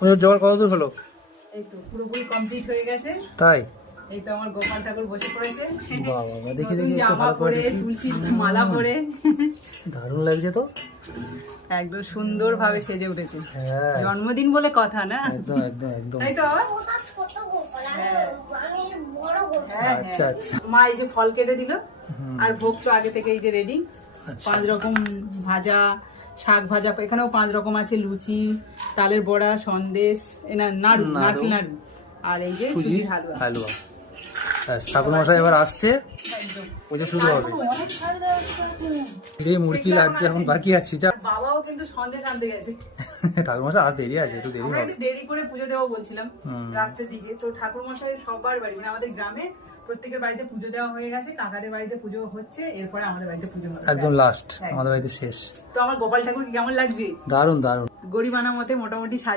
ওর জল কত দূর হলো? এই তো পুরোপুরি কমপ্লিট হয়ে গেছে। তাই? এই তো আমার গোপাল ঠাকুর বসে পড়েছে। বাবা দেখি নতুন দেখি একটু জামা ভালো করে পরে, দেখি। তুলসীর মালা পরে দারুণ লাগছে তো। একদম সুন্দর ভাবে সেজে উঠেছে। হ্যাঁ জন্মদিন বলে কথা না? একদম একদম একদম। তাই তো বাবা? হ্যাঁ, আচ্ছা হ্যাঁ। আচ্ছা। মা এই যে ফল কেটে দিল আর ভোগ তো আগে থেকে এই যে রেডি। আচ্ছা 5 রকম ভাজা, শাক ভাজা, এখানেও 5 রকম আছে, লুচি, তালের বড়া, সন্দেশ, নাড়ু, নারকেল নাড়ু, আর এই যে সুজি সুজির হালুয়া। হালুয়া। ঠাকুর মশাই এবার আসছে, পুজো শুরু হবে। এই মুরগি লাড্ডু এখন বাকি আছে যা। বাবাও কিন্তু সন্দেশ আনতে গেছে। ঠাকুর মশাই আজ দেরি আছে, একটু দেরি আমরা হবে। একটু দেরি করে পুজো দেওয়া বলছিলাম রাত্রের দিকে। তো ঠাকুর মশাই সবার বাড়ি, মানে আমাদের গ্রামে প্রত্যেকের বাড়িতে পুজো দেওয়া হয়ে গেছে, কাকাদের বাড়িতে পুজো হচ্ছে, এরপরে আমাদের বাড়িতে পুজো হবে একদম লাস্ট, আমাদের বাড়িতে শেষ। তো আমার গোপাল ঠাকুরকে কেমন লাগছে? দারুণ দারুণ। গরিবানা মতে মোটামুটি সাজিয়ে